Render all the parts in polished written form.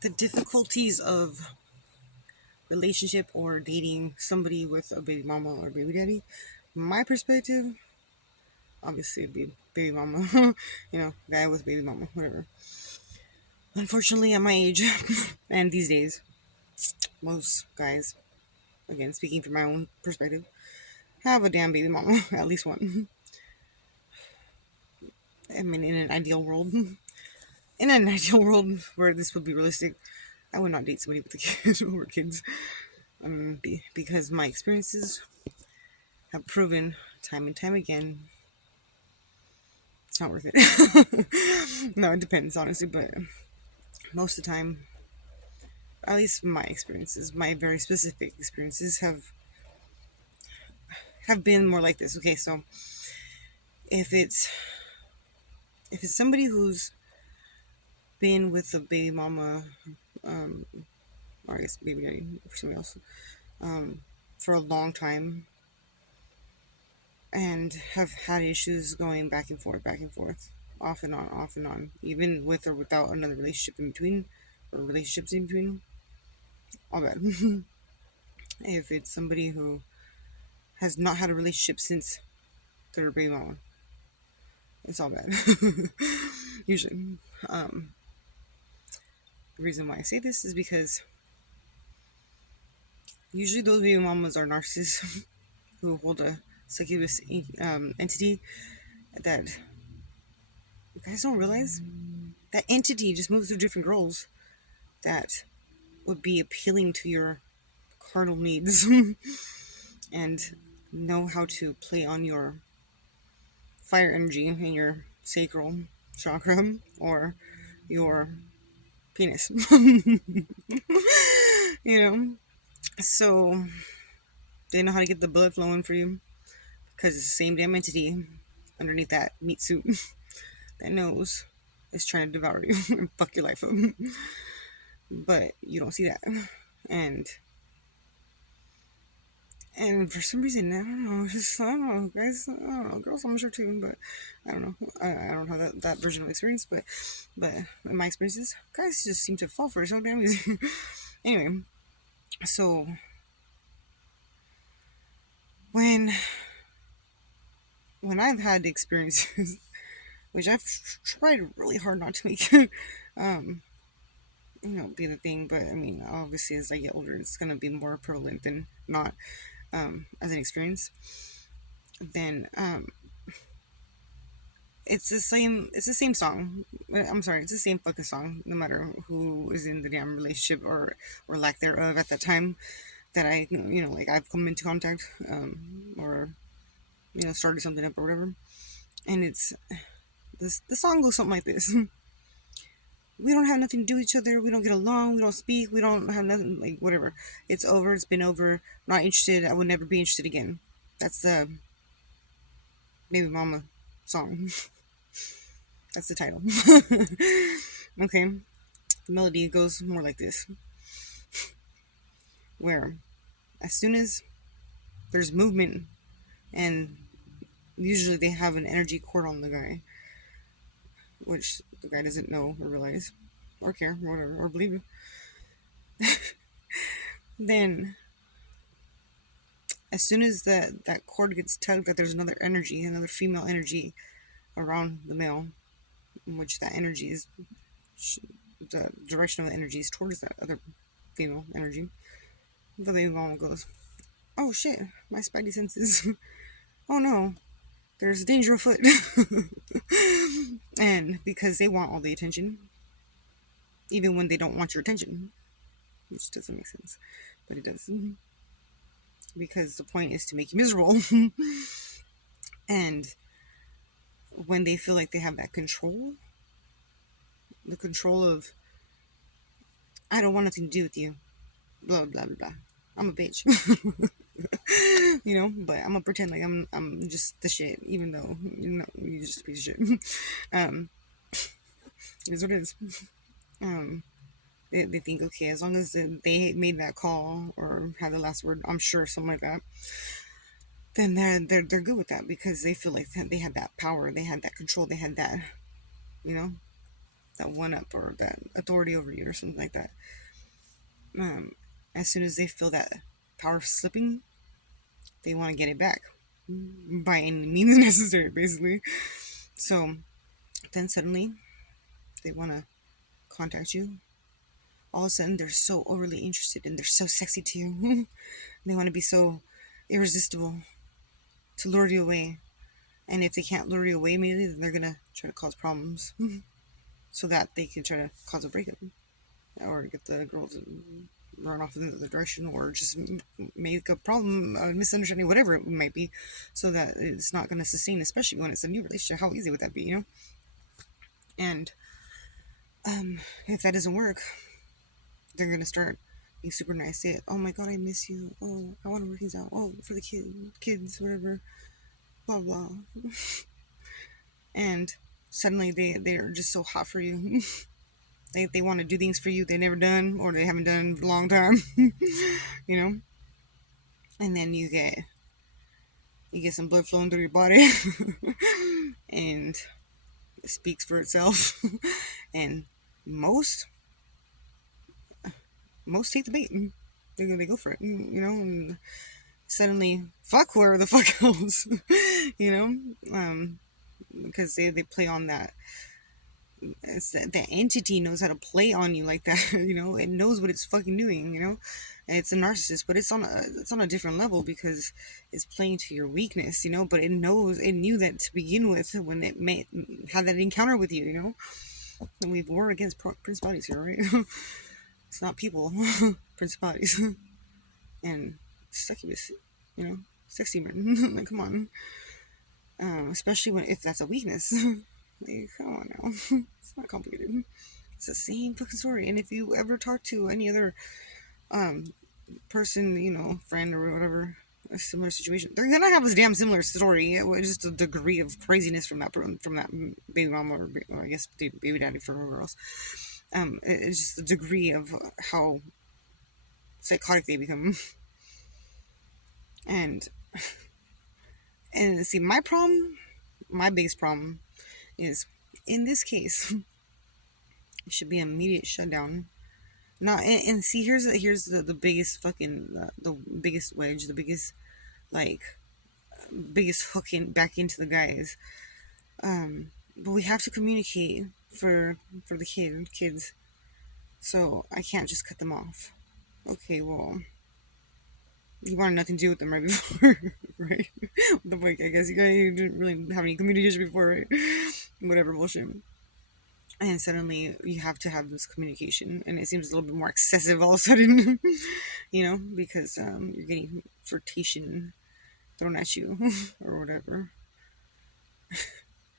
the difficulties of relationship or dating somebody with a baby mama or baby daddy. My perspective, obviously, it'd be baby mama, guy with baby mama, whatever. Unfortunately, at my age and these days, most guys, again, speaking from my own perspective, have a damn baby mama, at least one. I mean, in an ideal world, in an ideal world where this would be realistic, I would not date somebody with a kid or kids, because my experiences have proven time and time again it's not worth it. No, it depends, honestly, but most of the time, at least my experiences, my very specific experiences have been more like this. Okay, so if it's if it's somebody who's been with a baby mama, um, or I guess baby daddy for somebody else, for a long time, and have had issues going back and forth, off and on, even with or without another relationship in between, or relationships in between, all bad. If it's somebody who has not had a relationship since their baby mama, it's all bad. Usually. Um, the reason why I say this is because usually those baby mamas are narcissists who hold a succubus entity that you guys don't realize. That entity just moves through different roles that would be appealing to your carnal needs and know how to play on your fire energy in your sacral chakra or your penis. you know, so they know how to get the blood flowing for you because it's the same damn entity underneath that meat suit that knows is trying to devour you and fuck your life up. But you don't see that. And and for some reason, I don't know, I don't know, guys, I don't know, girls, I'm sure too, but I don't know, I don't have that version of experience, but in my experiences, guys just seem to fall for it so damn easy. Anyway, so when when I've had experiences, which I've tried really hard not to make, um, be the thing, but I mean, obviously, as I get older, it's gonna be more prevalent than not, as an experience. Then, it's the same song. I'm sorry, it's the same fucking song, no matter who is in the damn relationship or lack thereof at that time that like I've come into contact, or started something up or whatever. And it's this the song goes something like this. We don't have nothing to do with each other. We don't get along. We don't speak. We don't have nothing, like whatever. It's over. It's been over. Not interested. I would never be interested again. That's the baby mama song. That's the title. Okay. The melody goes more like this, where as soon as there's movement, and usually they have an energy cord on the guy, which the guy doesn't know or realize or care or whatever or believe, then as soon as that cord gets tugged, that there's another energy, another female energy around the male, in which that energy is the direction of the energy is towards that other female energy. The baby mama goes, "Oh shit, my spidey senses! Oh no, there's danger afoot!" And because they want all the attention, even when they don't want your attention, which doesn't make sense, but it does, because the point is to make you miserable. And when they feel like they have that control, the control of, I don't want nothing to do with you, blah blah blah blah. I'm a bitch, but I'm gonna pretend like I'm just the shit, even though you're just a piece of shit. um, it is what it is. Um, they think, okay, as long as they made that call or had the last word, I'm sure something like that, then they're good with that because they feel like they had that power, they had that control, they had that, you know, that one up or that authority over you or something like that. Um, as soon as they feel that power slipping, they want to get it back by any means necessary, basically. So then suddenly they want to contact you. All of a sudden, they're so overly interested and they're so sexy to you. They want to be so irresistible to lure you away. And if they can't lure you away immediately, then they're gonna try to cause problems so that they can try to cause a breakup or get the girl to run off in the other direction or just make a problem, a misunderstanding, whatever it might be, so that it's not gonna sustain, especially when it's a new relationship. How easy would that be, you know? And if that doesn't work, they're gonna start being super nice. Say, "Oh my god, I miss you. Oh, I want to work things out. Oh, for the kids, whatever, blah blah." And suddenly they're just so hot for you. They want to do things for you they never done or they haven't done for a long time, you know. And then you get some blood flowing through your body, and it speaks for itself. And most most take the bait. They go for it, you know. And suddenly, fuck whoever the fuck else, you know, because they play on that. It's the entity knows how to play on you like that. You know, it knows what it's fucking doing, you know. It's a narcissist, but it's on a different level because it's playing to your weakness, you know. But it knew that to begin with when it had that encounter with you, you know. And we've war against principalities here, right? It's not people, principalities, and succubus, you know, sexy men. Like, come on. Especially if that's a weakness. Like, come on now. It's not complicated. It's the same fucking story. And if you ever talk to any other um person, you know, friend or whatever, a similar situation, they're gonna have a damn similar story. It's just a degree of craziness from that baby mama or I guess baby daddy for whoever else. It's just the degree of how psychotic they become. And see, my biggest problem is in this case, it should be immediate shutdown. Not and see here's the biggest fucking the biggest wedge, the biggest like biggest hooking back into the guys. But we have to communicate for the kids, so I can't just cut them off. Okay, well, you wanted nothing to do with them right before, right? The fuck, I guess you didn't really have any communication before, right? Whatever bullshit. And suddenly you have to have this communication, and it seems a little bit more excessive all of a sudden, you know, because you're getting flirtation thrown at you or whatever,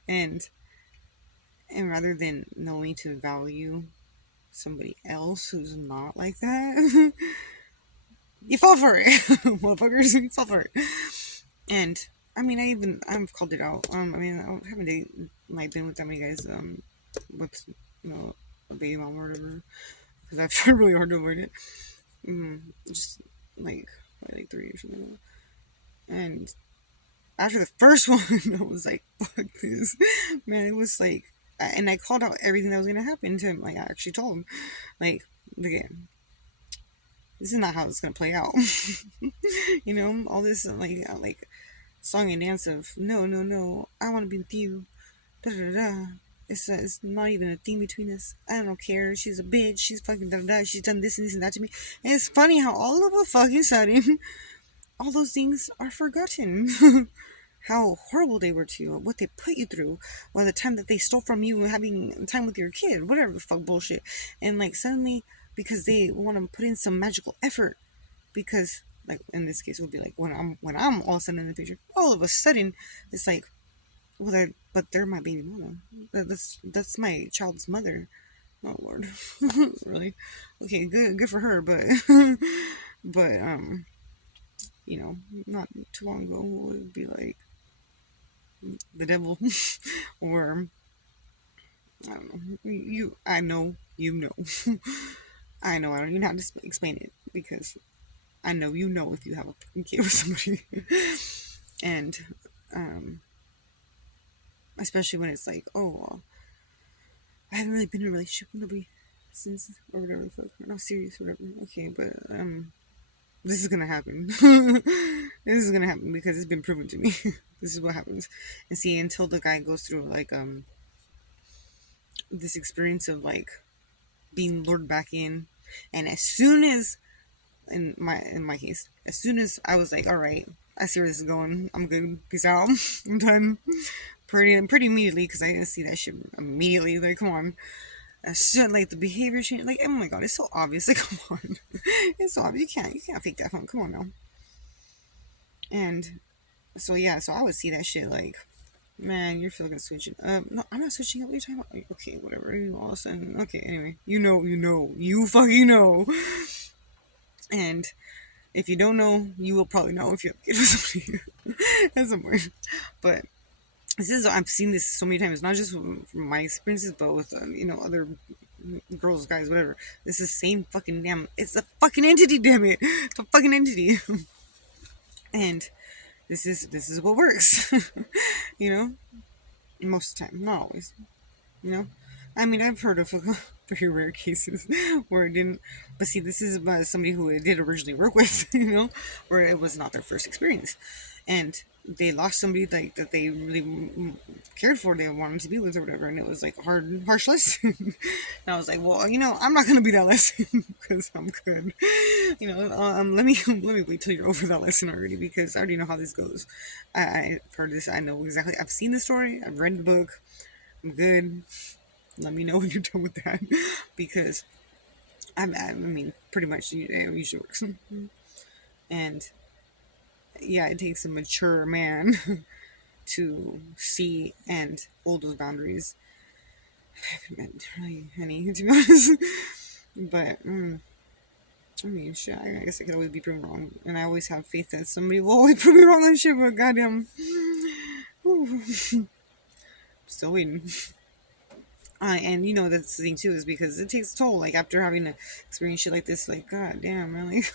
and rather than knowing to value somebody else who's not like that, you fall for it, motherfuckers. You fall for it. And I mean, I've called it out. I mean, I haven't like been with that many guys with a baby mom or whatever because I've tried really hard to avoid it. Just like like 3 years ago. And after the first one, I was like, "Fuck this, man!" It was like, and I called out everything that was gonna happen to him. Like I actually told him, like, again, this is not how it's gonna play out. You know, all this like song and dance of no, no, no, I want to be with you. Da da da. It's not even a thing between us. I don't care. She's a bitch. She's fucking da da da. She's done this and this and that to me. And it's funny how all of a fucking sudden, all those things are forgotten. How horrible they were to you, what they put you through, or the time that they stole from you having time with your kid, whatever the fuck bullshit. And like suddenly, because they want to put in some magical effort, because like in this case it would be like when I'm all of a sudden in the picture, all of a sudden it's like, well, they're my baby mama. That's my child's mother. Oh Lord, really? Okay, good for her, but but not too long ago it would be like the devil, or I don't know. I know you know. I know I don't even have to explain it because I know you know if you have a kid with somebody, and especially when it's like, oh, I haven't really been in a relationship with nobody since, or whatever the fuck, or not serious, or whatever. Okay, but this is gonna happen. This is gonna happen because it's been proven to me. This is what happens. And see, until the guy goes through like this experience of like being lured back in, and as soon as in my case, as soon as I was like, all right, I see where this is going. I'm good. Peace out. I'm done. Pretty immediately because I didn't see that shit immediately. Like, come on. That's shit, like the behavior change. Like, oh my god, it's so obvious. Like, come on, it's so obvious. You can't fake that phone. Come on now. And so yeah, so I would see that shit like, man, you're fucking switching up. No, I'm not switching up. What are you talking about? Like, okay, whatever. You all of a sudden, okay. Anyway, you fucking know. And if you don't know, you will probably know if you have a kid with somebody at some point. But this is I've seen this so many times, not just from my experiences, but with other girls, guys, whatever. This is the same fucking damn. It's a fucking entity, damn it. It's a fucking entity, and this is what works. you know, most of the time, not always. You know, I mean, I've heard of very rare cases where it didn't. But see, this is about somebody who it did originally work with. Where it was not their first experience, and they lost somebody like that they really cared for, they wanted to be with or whatever, and it was like a harsh lesson. And I was like, well, I'm not gonna be that lesson because I'm good. Let me wait till you're over that lesson already because I already know how this goes. I've heard this. I know exactly. I've seen the story. I've read the book. I'm good. Let me know when you're done with that because I mean, pretty much it usually works. And yeah, it takes a mature man to see and hold those boundaries. I haven't met really any, to be honest. But I mean, shit. I guess I could always be proven wrong, and I always have faith that somebody will always prove me wrong on shit. But goddamn, whew, still waiting. And that's the thing too, is because it takes a toll. Like after having to experience shit like this, like goddamn, man, like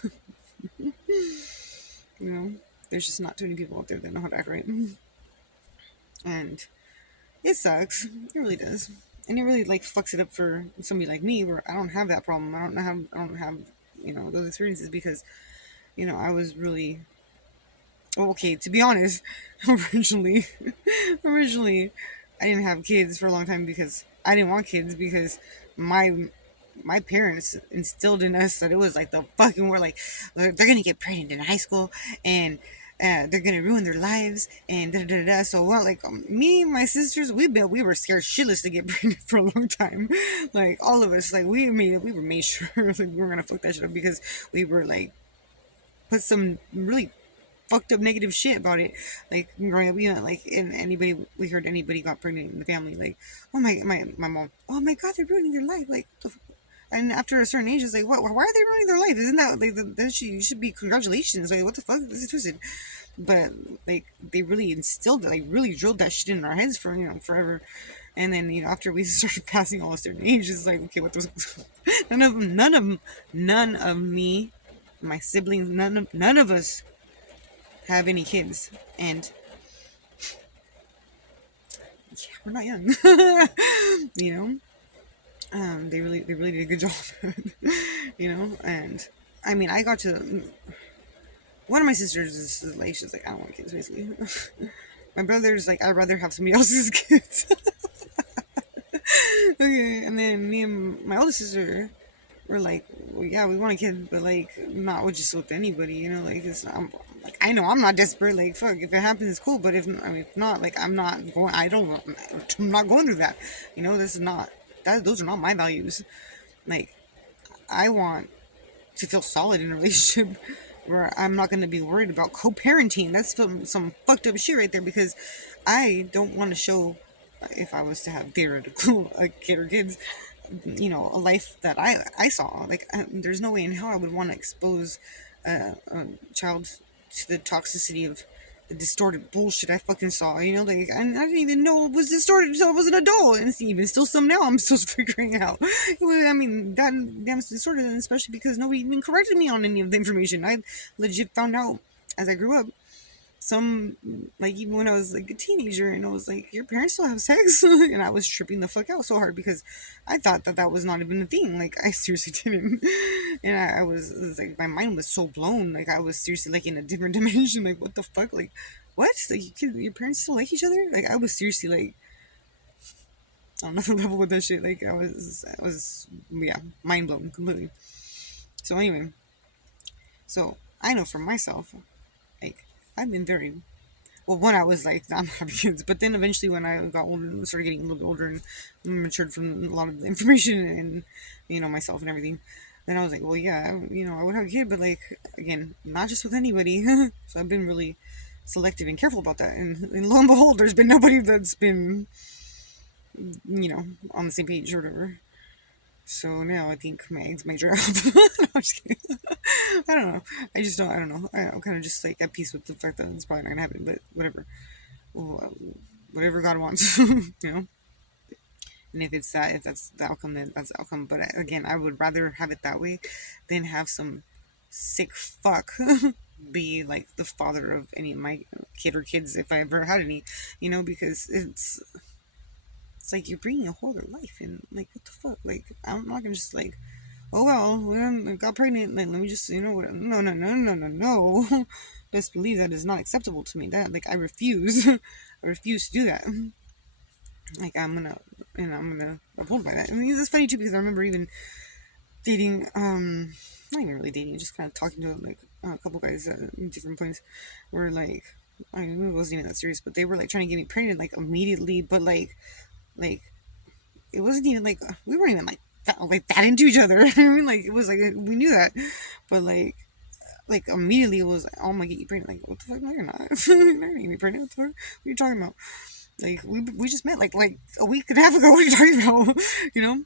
there's just not too many people out there that know how to act right, and it sucks. It really does. And it really like fucks it up for somebody like me where I don't have that problem. I don't have those experiences because I was really okay, to be honest. originally originally I didn't have kids for a long time because I didn't want kids because my parents instilled in us that it was like the fucking word, like they're gonna get pregnant in high school and they're gonna ruin their lives and da da da. Da. So well, like me and my sisters, we were scared shitless to get pregnant for a long time. Like all of us, like we were made sure like we were gonna fuck that shit up because we were like put some really fucked up negative shit about it. Like growing up, like in anybody we heard anybody got pregnant in the family, like oh my mom, oh my god, they're ruining their life, like and after a certain age, it's like, what? Why are they ruining their life? Isn't that like that should be congratulations? Like, what the fuck? This is twisted. But like, they really instilled it, like, really drilled that shit in our heads for forever. And then after we started passing all a certain age, it's like, okay, what the? None of me, my siblings, none of us have any kids, and yeah, we're not young. you know they really did a good job. And I mean, I got to one of my sisters is like, she's like, I don't want kids, basically. My brother's like, I'd rather have somebody else's kids. Okay, and then me and my older sister were like, well, yeah, we want a kid, but like not with just with anybody, like it's like, I know I'm not desperate, like fuck, if it happens it's cool, but if not, like I'm not going, I'm not going through that. This is not that those are not my values. Like I want to feel solid in a relationship where I'm not going to be worried about co-parenting. That's some fucked up shit right there because I don't want to show, if I was to have theoretical a kid or kids, a life that I saw. Like there's no way in hell I would want to expose a child to the toxicity of the distorted bullshit I fucking saw. Like I didn't even know it was distorted until I was an adult, and it's even still some now. I'm still figuring out. I mean, that damn distorted, and especially because nobody even corrected me on any of the information. I legit found out as I grew up. some, like, even when I was like a teenager, and I was like, your parents still have sex, and I was tripping the fuck out so hard because I thought that that was not even a thing. Like, I seriously didn't, and I was, it was like, my mind was so blown. Like, I was seriously like in a different dimension. Like, what the fuck? Like, what? Like, your parents still like each other? Like, I was seriously like on another level with that shit. Like, I was, yeah, mind blown completely. So anyway, so I know for myself, like, I've been very well. One, I was like, I'm not having kids, but then eventually, when I got older, and started getting a little bit older and matured from a lot of the information and myself and everything, then I was like, well, yeah, I would have a kid, but like, again, not just with anybody. So I've been really selective and careful about that, and lo and behold, there's been nobody that's been on the same page or whatever. So now I think my eggs might dry up. No, I'm just kidding. I don't know. I just don't. I don't know. I'm kind of just like at peace with the fact that it's probably not gonna happen. But whatever. Well, whatever God wants, you know. And if it's that, if that's the outcome, then that's the outcome. But again, I would rather have it that way than have some sick fuck be like the father of any of my kid or kids if I ever had any. Because it's like you're bringing a whole other life, and like, what the fuck? Like, I'm not gonna just like, oh well, I got pregnant. Like, let me just, what? No, no, no, no, no, no. Best believe that is not acceptable to me. That, like, I refuse. I refuse to do that. Like, I'm gonna uphold by that. I mean, it's funny too because I remember even dating, not even really dating, just kind of talking to like a couple guys at different points, where like, I mean, it wasn't even that serious, but they were like trying to get me pregnant like immediately, but like it wasn't even like we weren't even like that into each other. I mean, like, it was like we knew that, but like immediately it was, oh, I'm gonna get you pregnant. Like, what the fuck? No, you're not. You're not gonna get me pregnant. What the fuck? What are you talking about? Like, we just met like a week and a half ago. What are you talking about? you know?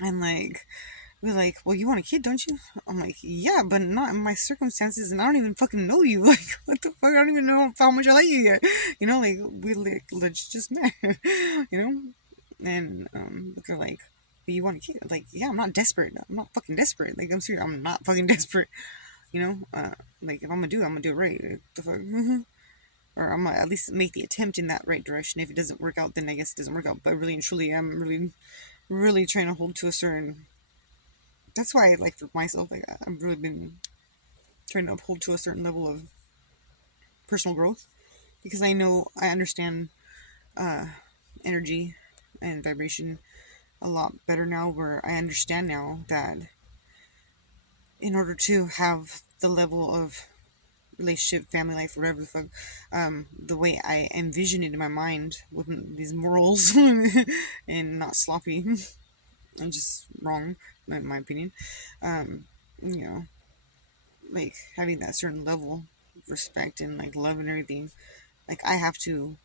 And like, we're like, well, you want a kid, don't you? I'm like, yeah, but not in my circumstances, and I don't even fucking know you. Like, what the fuck? I don't even know how much I like you yet. Like, we like legit just met. you know? And they're like, "But you want a kid?" Like, yeah, I'm not desperate. I'm not fucking desperate. Like, I'm serious. I'm not fucking desperate. Like, if I'm gonna do it, I'm gonna do it right. The fuck? Or I'm gonna at least make the attempt in that right direction. If it doesn't work out, then I guess it doesn't work out. But really and truly, I'm really, really trying to hold to a certain. That's why, like, for myself, like, I've really been trying to uphold to a certain level of personal growth, because I understand energy and vibration a lot better now, where I understand now that in order to have the level of relationship, family life, whatever the fuck, the way I envision it in my mind with these morals and not sloppy and just wrong, in my opinion, um, you know, like, having that certain level of respect and like love and everything, like, I have to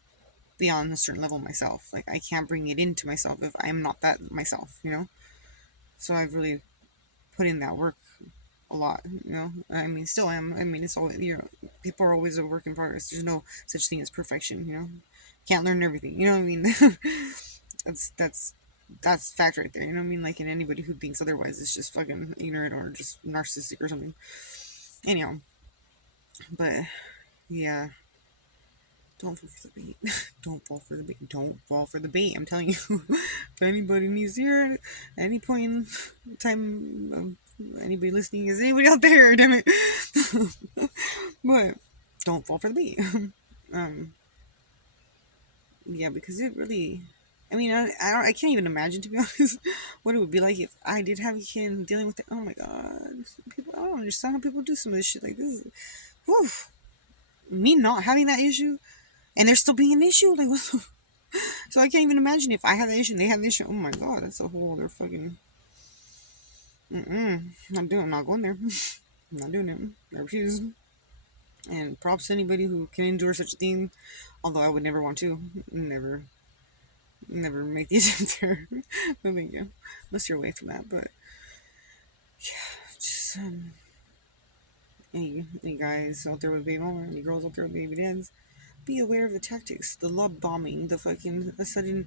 be on a certain level myself. Like, I can't bring it into myself if I'm not that myself. So I've really put in that work a lot. I mean, still am. I mean, it's always, people are always a work in progress. There's no such thing as perfection. Can't learn everything. You know what I mean? that's fact right there. You know what I mean? Like, in anybody who thinks otherwise is just fucking ignorant or just narcissistic or something. Anyhow, but yeah, don't fall for the bait. Don't fall for the bait. Don't fall for the bait. I'm telling you. If anybody needs to hear it at any point in time, anybody listening, is anybody out there? Damn it. But don't fall for the bait. um, yeah, because it really. I mean, I can't even imagine, to be honest, what it would be like if I did have a kid and dealing with it. Oh my god, people! I don't understand how people do some of this shit. Like, this is, whew, me not having that issue, and there still being an issue. Like, what the. So I can't even imagine if I have the issue and they have the issue. Oh my god, that's a whole other fucking. Not going there. I'm not doing it. I refuse. And props to anybody who can endure such a thing. Although I would never want to. Never make the attempt there. But thank you. Unless you're away from that. But yeah, just any guys out there with baby mama, any girls out there with baby dads, be aware of the tactics, the love bombing, the fucking the sudden,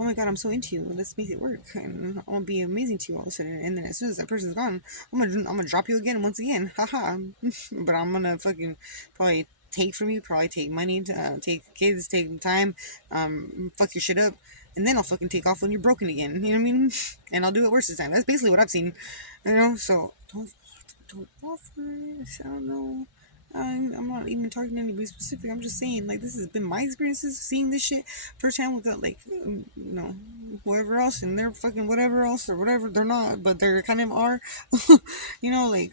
oh my god, I'm so into you, let's make it work, and I'm gonna be amazing to you all of a sudden, and then as soon as that person's gone, I'm gonna drop you again once again, haha. But I'm gonna fucking probably take from you, probably take money, to, take kids, take time, fuck your shit up, and then I'll fucking take off when you're broken again. You know what I mean? And I'll do it worse this time. That's basically what I've seen. You know, so don't offer it. I don't know. I'm not even talking to anybody specific. I'm just saying, like, this has been my experiences seeing this shit firsthand without, like, whoever else and they're fucking whatever else or whatever they're not, but they're kind of are. You know, like,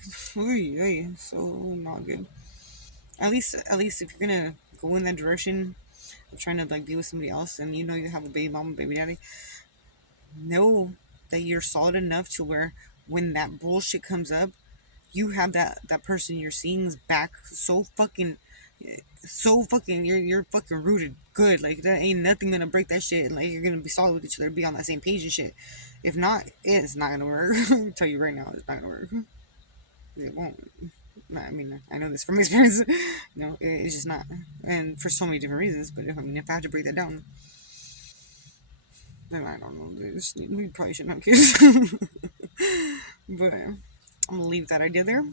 so not good. At least if you're gonna go in that direction of trying to like be with somebody else and you know you have a baby mama, baby daddy, know that you're solid enough to where when that bullshit comes up, you have that person you're seeing's back so fucking you're fucking rooted good. Like that ain't nothing gonna break that shit. Like you're gonna be solid with each other, be on that same page and shit. If not, it's not gonna work. I'll tell you right now, it's not gonna work. It won't. I mean, I know this from experience. It's just not, and for so many different reasons. But if I have to break that down, then I don't know. We probably shouldn't have kids. But I'm gonna leave that idea there.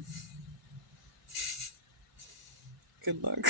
Good luck.